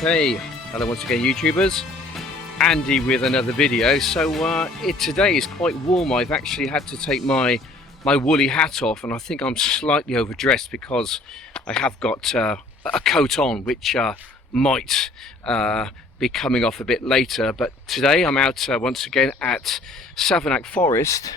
Hey, hello once again YouTubers, Andy with another video. So today is quite warm. I've actually had to take my woolly hat off, and I think I'm slightly overdressed because I have got a coat on which might be coming off a bit later. But today I'm out once again at Savernake Forest.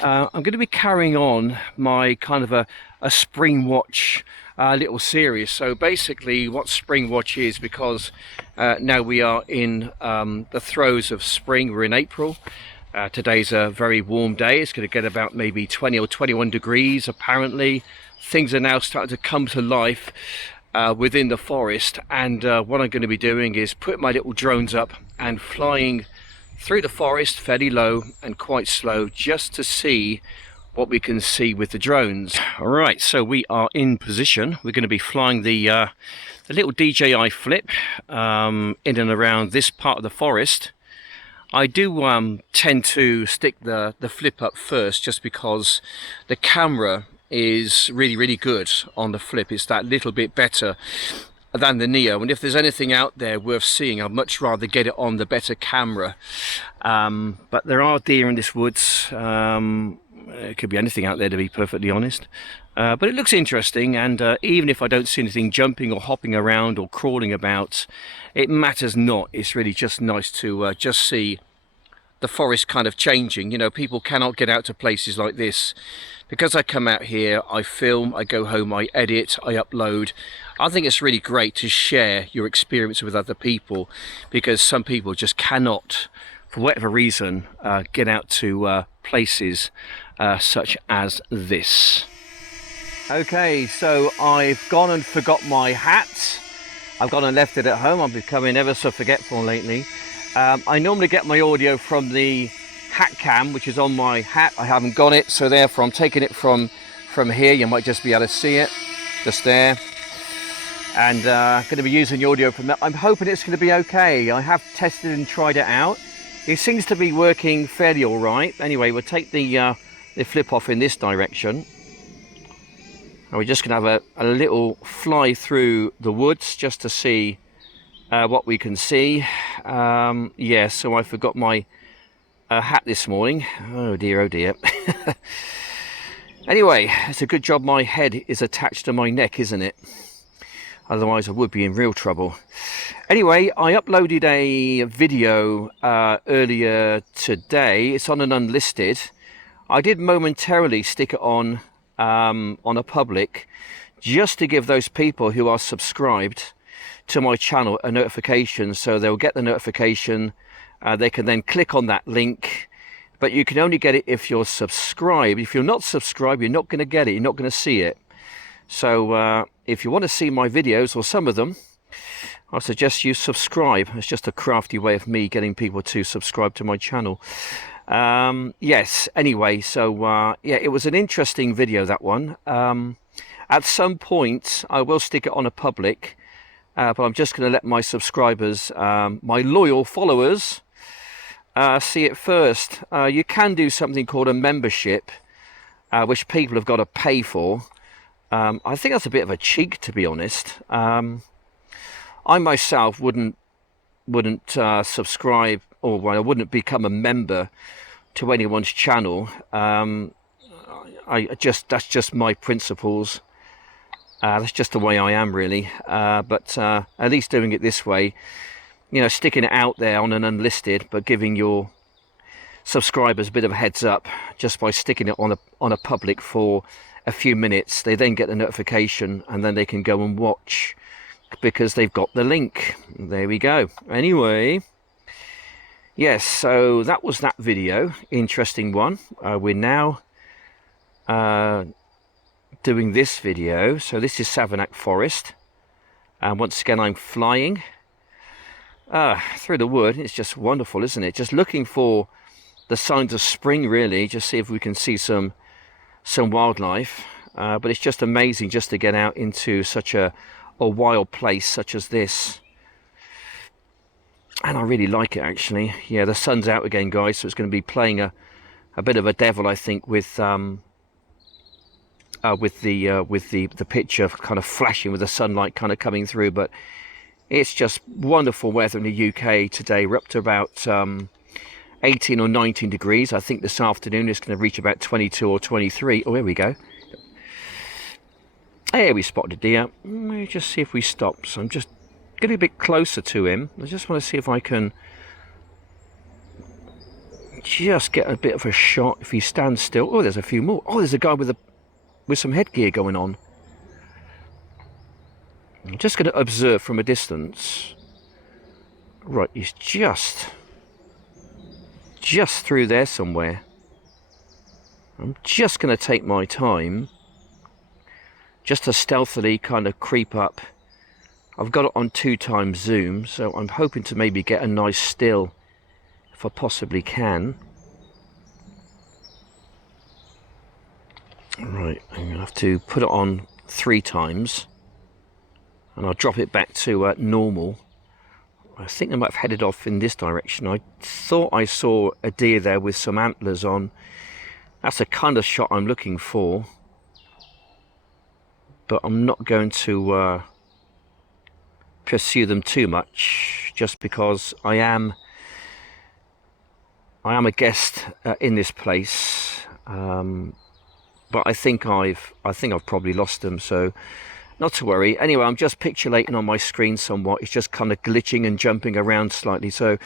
I'm going to be carrying on my kind of a spring watch little series. So basically what spring watch is, because now we are in the throes of spring. We're in April. Today's a very warm day. It's going to get about maybe 20 or 21 degrees apparently. Things are now starting to come to life within the forest, and what I'm going to be doing is putting my little drones up and flying through the forest fairly low and quite slow, just to see what we can see with the drones. All right, so we are in position. We're going to be flying the little DJI flip in and around this part of the forest. I do tend to stick the flip up first, just because the camera is really good on the flip. It's that little bit better than the Neo, and if there's anything out there worth seeing, I'd much rather get it on the better camera. But there are deer in this woods. It could be anything out there, to be perfectly honest, but it looks interesting, and even if I don't see anything jumping or hopping around or crawling about, it matters not. It's really just nice to just see the forest kind of changing. You know, people cannot get out to places like this. Because I come out here, I film, I go home, I edit, I upload. I think it's really great to share your experience with other people, because some people just cannot, for whatever reason, get out to places such as this. Okay, so I've gone and forgot my hat. I've gone and left it at home. I'm becoming ever so forgetful lately. I normally get my audio from the hat cam, which is on my hat. I haven't got it, so therefore I'm taking it from here. You might just be able to see it just there, and going to be using the audio from that. I'm hoping it's going to be okay. I have tested and tried it out. It seems to be working fairly all right. Anyway, we'll take the flip off in this direction, and we're just going to have a little fly through the woods just to see what we can see. Yeah, so I forgot my hat this morning. Oh dear, oh dear. Anyway, it's a good job my head is attached to my neck, isn't it? Otherwise I would be in real trouble. Anyway, I uploaded a video earlier today. It's on an unlisted. I did momentarily stick it on a public, just to give those people who are subscribed to my channel a notification, so they'll get the notification. They can then click on that link, but you can only get it if you're subscribed. If you're not subscribed, you're not going to get it. You're not going to see it. So if you want to see my videos, or some of them, I suggest you subscribe. It's just a crafty way of me getting people to subscribe to my channel. Yes, anyway, so yeah, it was an interesting video, that one. At some point I will stick it on a public, but I'm just going to let my subscribers, my loyal followers, see it first. You can do something called a membership, which people have got to pay for. I think that's a bit of a cheek, to be honest. I myself wouldn't subscribe, or well, I wouldn't become a member to anyone's channel. That's just my principles. That's just the way I am, really. But at least doing it this way, you know, sticking it out there on an unlisted, but giving your subscribers a bit of a heads up just by sticking it on a public for a few minutes. They then get the notification, and then they can go and watch because they've got the link. There we go. Anyway, yes, so that was that video. Interesting one. We're now doing this video. So this is Savernake Forest, and once again I'm flying through the wood. It's just wonderful, isn't it? Just looking for the signs of spring, really, just see if we can see some wildlife. But it's just amazing just to get out into such a wild place such as this, and I really like it, actually. Yeah, the sun's out again, guys, so it's going to be playing a bit of a devil, I think, with the picture kind of flashing with the sunlight kind of coming through. But It's just wonderful weather in the UK today. We're up to about 18 or 19 degrees. I think this afternoon it's going to reach about 22 or 23. Oh, here we go. Here we spotted a deer. Let me just see if we stop. So I'm just getting a bit closer to him. I just want to see if I can just get a bit of a shot. If he stands still. Oh, there's a few more. Oh, there's a guy with some headgear going on. I'm just going to observe from a distance. Right, he's just through there somewhere. I'm just going to take my time just to stealthily kind of creep up. I've got it on 2x zoom, so I'm hoping to maybe get a nice still if I possibly can. Right, I'm going to have to put it on 3x and I'll drop it back to normal. I think they might have headed off in this direction. I thought I saw a deer there with some antlers on. That's the kind of shot I'm looking for. But I'm not going to pursue them too much, just because I am a guest in this place. But I think I've probably lost them, so not to worry. Anyway, I'm just pixelating on my screen somewhat. It's just kind of glitching and jumping around slightly, so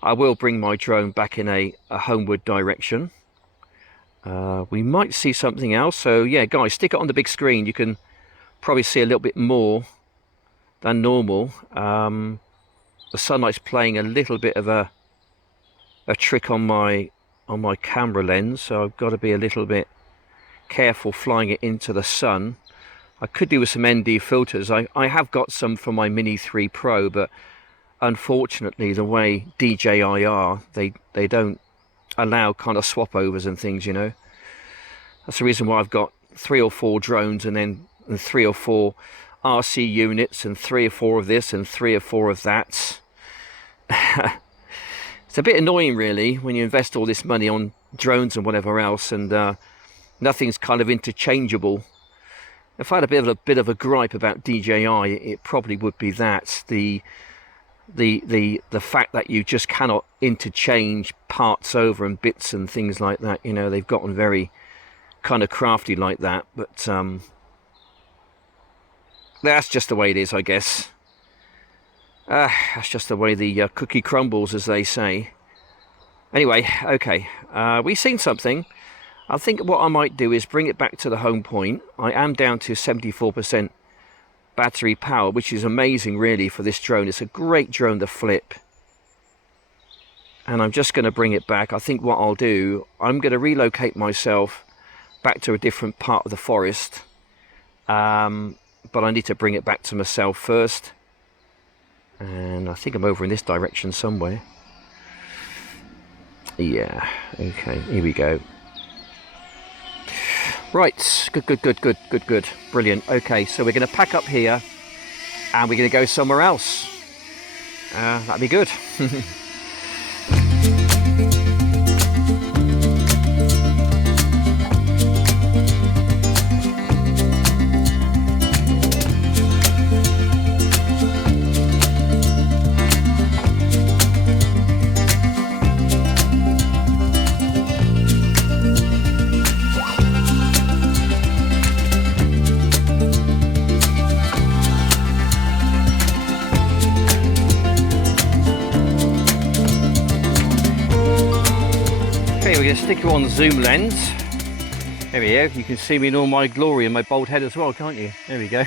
I will bring my drone back in a homeward direction. We might see something else, so yeah, guys, stick it on the big screen. You can probably see a little bit more than normal. The sunlight's playing a little bit of a trick on my camera lens, so I've got to be a little bit careful flying it into the sun. I could do with some ND filters. I have got some for my Mini 3 Pro, but unfortunately the way DJI are, they don't allow kind of swap overs and things, you know. That's the reason why I've got 3 or 4 drones and 3 or 4 RC units and 3 or 4 of this and 3 or 4 of that. It's a bit annoying really when you invest all this money on drones and whatever else, and nothing's kind of interchangeable. If I had a bit of a gripe about DJI, it probably would be that the fact that you just cannot interchange parts over and bits and things like that. You know, they've gotten very kind of crafty like that, but that's just the way it is, I guess. That's just the way the cookie crumbles, as they say. Anyway, okay, we've seen something. I think what I might do is bring it back to the home point. I am down to 74% battery power, which is amazing really for this drone. It's a great drone to flip. And I'm just going to bring it back. I think what I'll do, I'm going to relocate myself back to a different part of the forest. But I need to bring it back to myself first. And I think I'm over in this direction somewhere. Yeah, okay, here we go. Right, good, brilliant. Okay, so we're going to pack up here and we're going to go somewhere else. That'd be good. Okay, we're going to stick you on zoom lens. There we go. You can see me in all my glory and my bald head as well, can't you? There we go.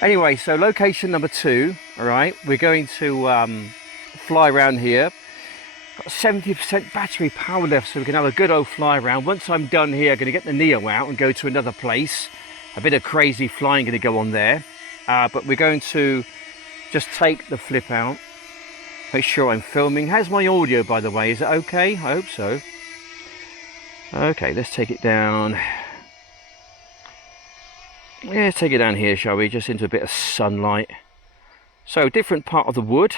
Anyway, so location number 2. All right, we're going to fly around here. Got 70% battery power left, so we can have a good old fly around. Once I'm done here, I'm going to get the Neo out and go to another place. A bit of crazy flying going to go on there. But we're going to just take the flip out. Make sure I'm filming. How's my audio, by the way? Is it okay? I hope so. Okay, let's take it down. Yeah, let's take it down here, shall we? Just into a bit of sunlight. So, different part of the wood.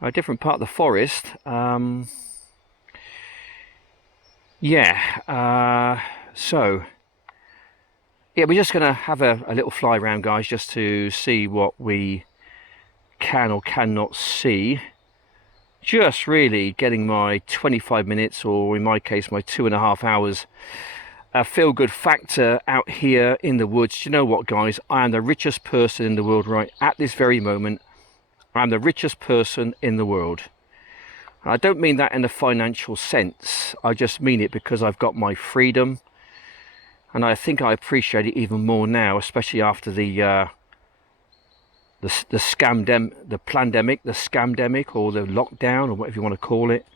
A different part of the forest. So, yeah, we're just going to have a little fly around, guys, just to see what we can or cannot see, just really getting my 25 minutes, or in my case my 2.5 hours, feel-good factor out here in the woods. Do you know what, guys? I am the richest person in the world right at this very moment. I'm the richest person in the world. I don't mean that in a financial sense. I just mean it because I've got my freedom, and I think I appreciate it even more now, especially after the plandemic, the scamdemic, or the lockdown, or whatever you want to call it.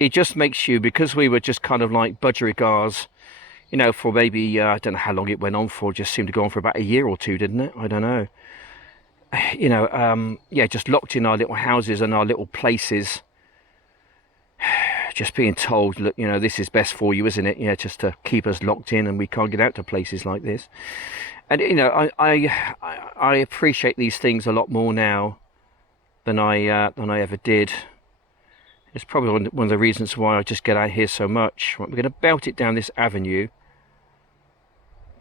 It just makes you, because we were just kind of like budgerigars, you know, for maybe, I don't know how long it went on for, just seemed to go on for about a year or two, didn't it? I don't know. You know, yeah, just locked in our little houses and our little places, just being told, look, you know, this is best for you, isn't it? Yeah, just to keep us locked in, and we can't get out to places like this. And, you know, I appreciate these things a lot more now than I ever did. It's probably one of the reasons why I just get out here so much. Right, we're going to belt it down this avenue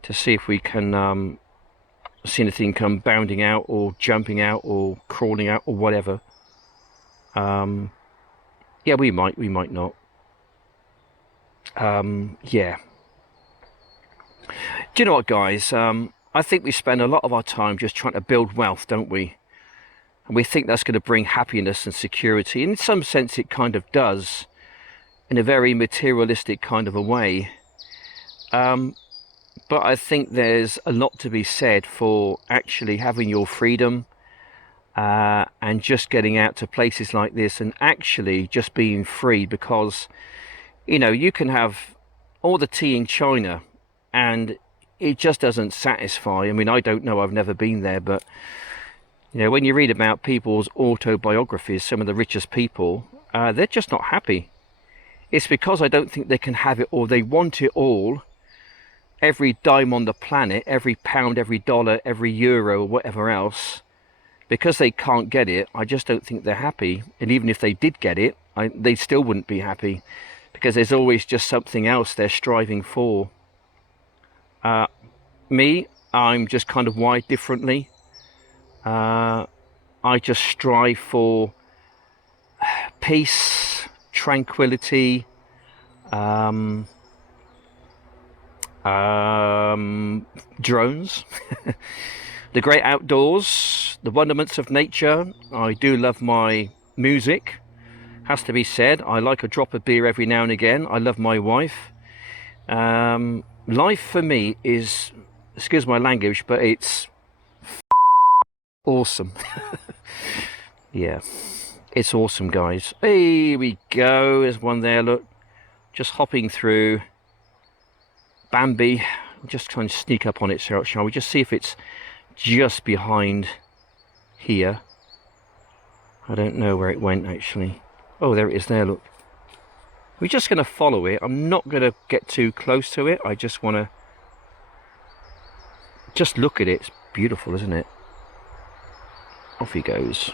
to see if we can see anything come bounding out, or jumping out, or crawling out, or whatever. Yeah, we might not. Yeah. Do you know what, guys? I think we spend a lot of our time just trying to build wealth, don't we? And we think that's going to bring happiness and security. And in some sense, it kind of does, in a very materialistic kind of a way. But I think there's a lot to be said for actually having your freedom, and just getting out to places like this and actually just being free. Because, you know, you can have all the tea in China and it just doesn't satisfy. I mean, I don't know, I've never been there, but you know, when you read about people's autobiographies, some of the richest people, they're just not happy. It's because I don't think they can have it all. They want it all. Every dime on the planet, every pound, every dollar, every euro, or whatever else. Because they can't get it, I just don't think they're happy. And even if they did get it, they still wouldn't be happy. Because there's always just something else they're striving for. Me, I'm just kind of wired differently. I just strive for peace, tranquility, drones, the great outdoors, the wonderments of nature. I do love my music, has to be said. I like a drop of beer every now and again. I love my wife. Life for me is, excuse my language, but it's awesome. Yeah, it's awesome, guys. Here we go. There's one there, look, just hopping through. Bambi. We'll just try and sneak up on it, shall we? Just see if it's just behind here. I don't know where it went, actually. Oh, there it is there, look. We're just going to follow it. I'm not going to get too close to it. I just want to just look at it. It's beautiful, isn't it? Off he goes.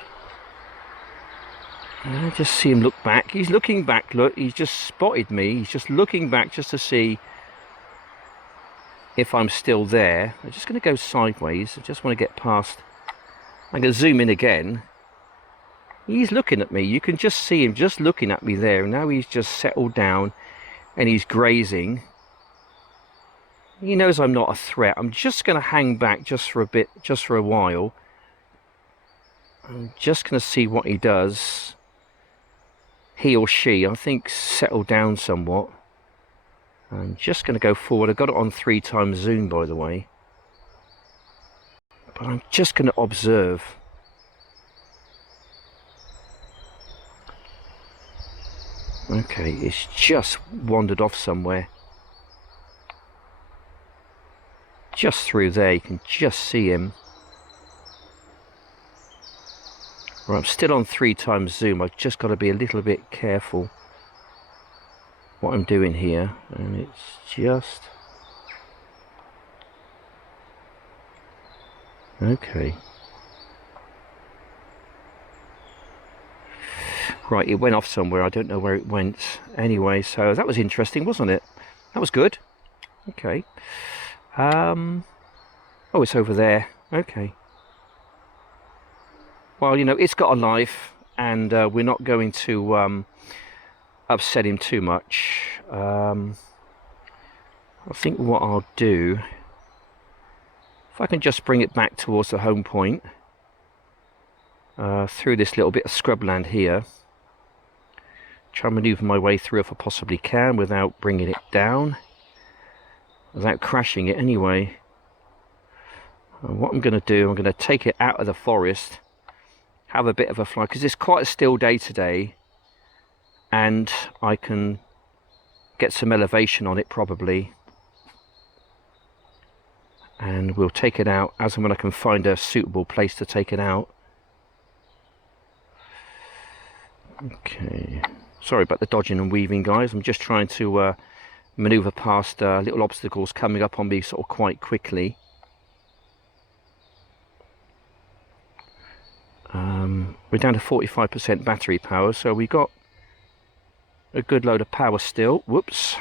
I just see him look back. He's looking back, look. He's just spotted me. He's just looking back just to see if I'm still there. I'm just going to go sideways. I just want to get past. I'm going to zoom in again. He's looking at me. You can just see him just looking at me there. Now he's just settled down and he's grazing. He knows I'm not a threat. I'm just going to hang back just for a bit, just for a while. I'm just going to see what he does. He or she, I think, settled down somewhat. I'm just going to go forward. I've got it on 3x zoom, by the way. But I'm just going to observe. Okay, it's just wandered off somewhere. Just through there, you can just see him. Right, I'm still on 3x zoom. I've just got to be a little bit careful what I'm doing here. And it's just... okay. Right, it went off somewhere. I don't know where it went. Anyway, so that was interesting, wasn't it? That was good. Okay. Oh, it's over there. Okay. well, you know, it's got a life, and we're not going to upset him too much. I think what I'll do, if I can just bring it back towards the home point, through this little bit of scrubland here, try and maneuver my way through if I possibly can without bringing it down, without crashing it anyway. And what I'm going to do, I'm going to take it out of the forest, have a bit of a fly, because it's quite a still day today, and I can get some elevation on it probably, and we'll take it out as and when I can find a suitable place to take it out. Okay, sorry about the dodging and weaving, guys. I'm just trying to maneuver past little obstacles coming up on me sort of quite quickly. We're down to 45% battery power, so we got a good load of power still. Whoops.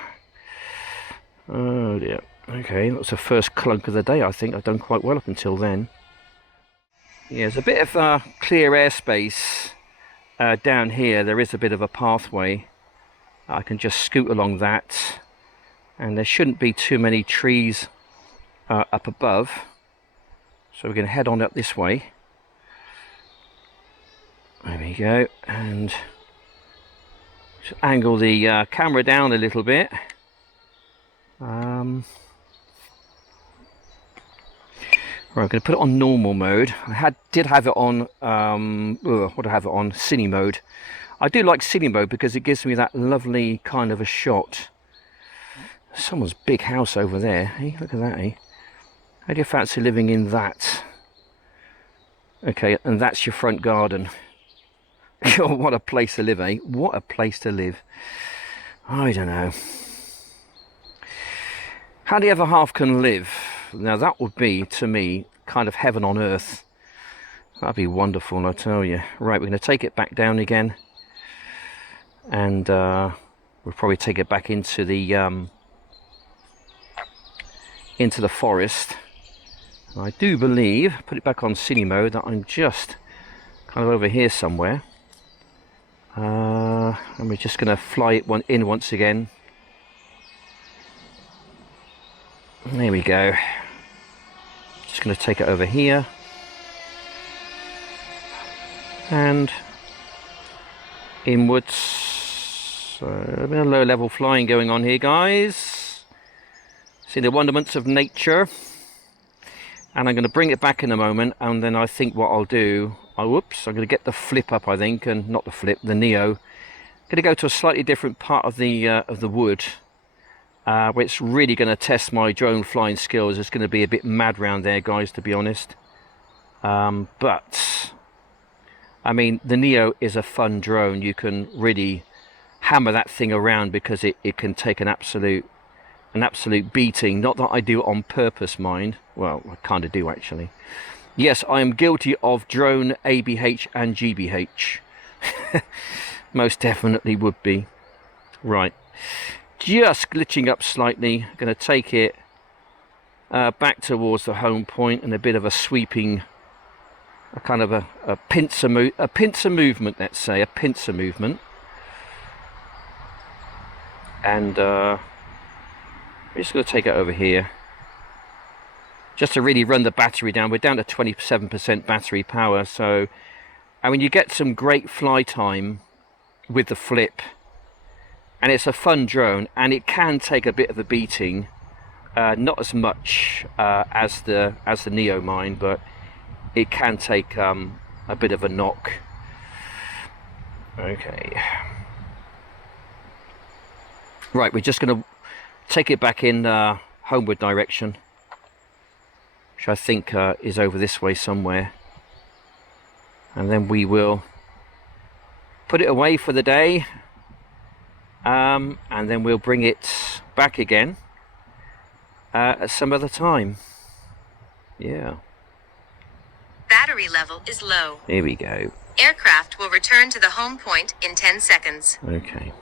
Oh dear. Okay, that's the first clunk of the day. I think I've done quite well up until then. Yeah, there's a bit of clear airspace down here. There is a bit of a pathway. I can just scoot along that, and there shouldn't be too many trees up above. So we're going to head on up this way. There we go, and just angle the camera down a little bit. Right, I'm going to put it on normal mode. I did have it on, what do I have it on? Cine mode. I do like Cine mode because it gives me that lovely kind of a shot. Someone's big house over there. Hey, look at that, eh? How do you fancy living in that? Okay, and that's your front garden. What a place to live, eh? What a place to live. I don't know. How the other half can live. Now that would be, to me, kind of heaven on earth. That'd be wonderful, I tell you. Right, we're going to take it back down again. And we'll probably take it back into the forest. And I do believe, put it back on cine mode, that I'm just kind of over here somewhere. And we're just going to fly it in once again. There we go. Just going to take it over here. And inwards. A bit of low level flying going on here, guys. See the wonderments of nature. And I'm going to bring it back in a moment, and then I think what I'll do, whoops, I'm going to get the flip up, I think, and not the flip, the Neo. I'm going to go to a slightly different part of the wood, where it's really going to test my drone flying skills. It's going to be a bit mad round there, guys, to be honest. But I mean, the Neo is a fun drone. You can really hammer that thing around because it can take an absolute beating. Not that I do it on purpose, mind. Well, I kind of do, actually. Yes, I am guilty of drone ABH and GBH. Most definitely would be. Right. Just glitching up slightly. Going to take it back towards the home point, and a bit of a sweeping, a kind of a pincer movement, let's say, a pincer movement. And we're just going to take it over here, just to really run the battery down. We're down to 27% battery power, so I mean, you get some great fly time with the flip, and it's a fun drone, and it can take a bit of a beating, not as much as the Neo mine, but it can take a bit of a knock. Okay, right, we're just going to take it back in homeward direction, which I think is over this way somewhere, and then we will put it away for the day, and then we'll bring it back again at some other time. Yeah. Battery level is low. Here we go. Aircraft will return to the home point in 10 seconds. Okay.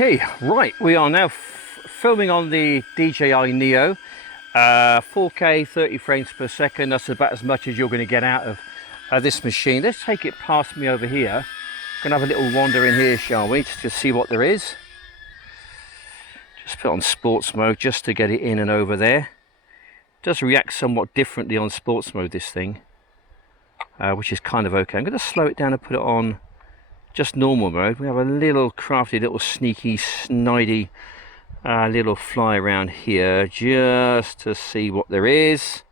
Okay, right, we are now filming on the DJI Neo, 4K 30 frames per second. That's about as much as you're going to get out of this machine. Let's take it past me over here. Gonna have a little wander in here, shall we, just to see what there is. Just put on sports mode just to get it in and over there. It does react somewhat differently on sports mode, this thing, which is kind of okay. I'm going to slow it down and put it on just normal mode. We have a little crafty, little sneaky, snidey little fly around here just to see what there is.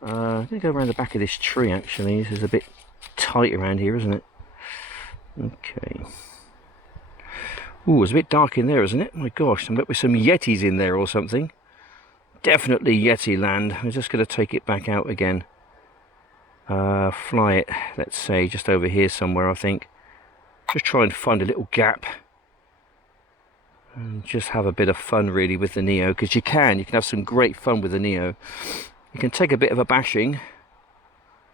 I'm going to go around the back of this tree actually. This is a bit tight around here, isn't it? Okay. Ooh, it's a bit dark in there, isn't it? My gosh, I bet with some Yetis in there or something. Definitely Yeti land. I'm just going to take it back out again. Fly it, let's say, just over here somewhere, I think. Just try and find a little gap. And just have a bit of fun, really, with the Neo. Because you can have some great fun with the Neo. You can take a bit of a bashing.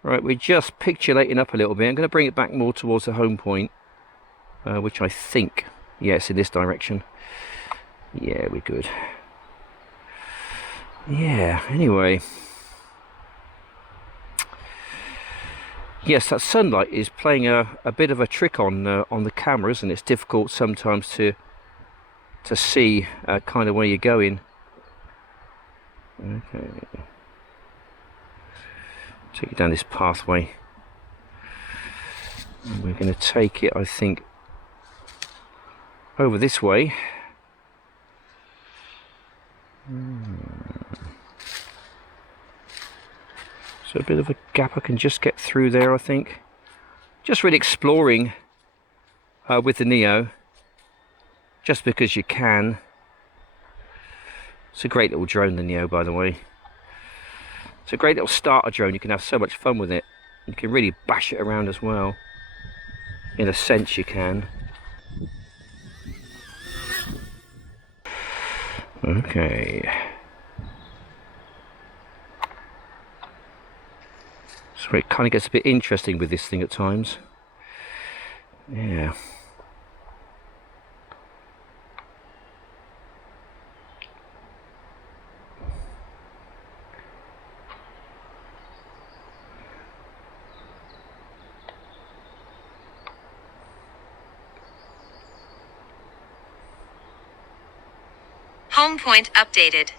Right, we're just pixelating up a little bit. I'm going to bring it back more towards the home point. Which I think, yes, in this direction. Yeah, we're good. Yeah, anyway. Yes, that sunlight is playing a bit of a trick on the camera, isn't it? It's difficult sometimes to see kind of where you're going. Okay. Take it down this pathway. And we're going to take it, I think, over this way. So a bit of a gap I can just get through there, I think. Just really exploring with the Neo, just because you can. It's a great little drone, the Neo, by the way. It's a great little starter drone. You can have so much fun with it. You can really bash it around as well. In a sense, you can. Okay. So it kind of gets a bit interesting with this thing at times. Yeah. Home point updated.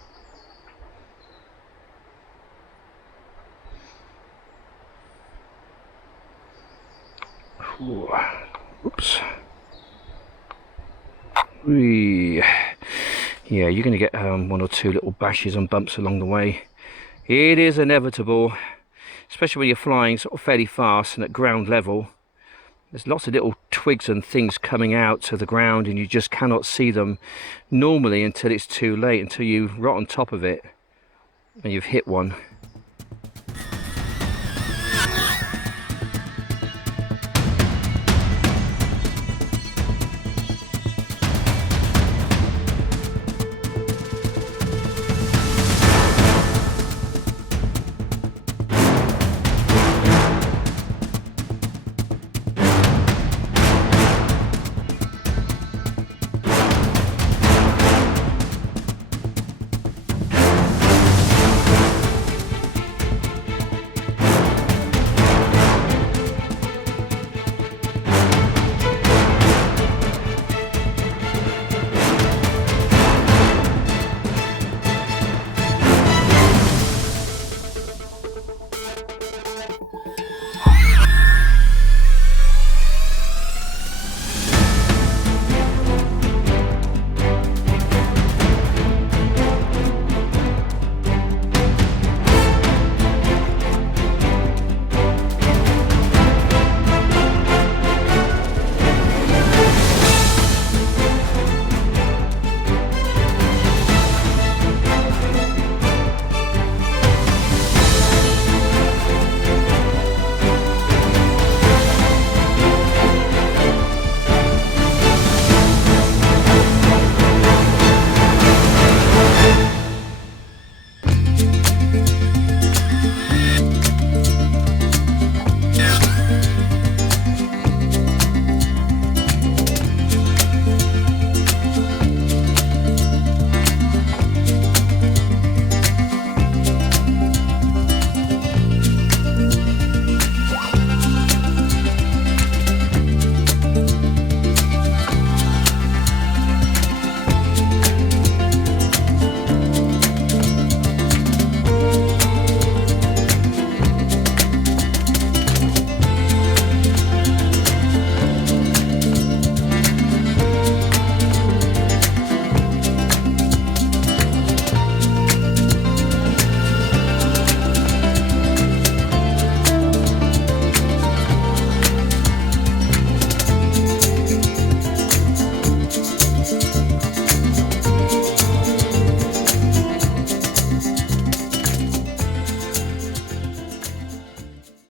Ooh. Oops. Whee. Yeah, you're going to get one or two little bashes and bumps along the way. It is inevitable, especially when you're flying sort of fairly fast and at ground level. There's lots of little twigs and things coming out to the ground, and you just cannot see them normally until it's too late, until you rot on top of it and you've hit one.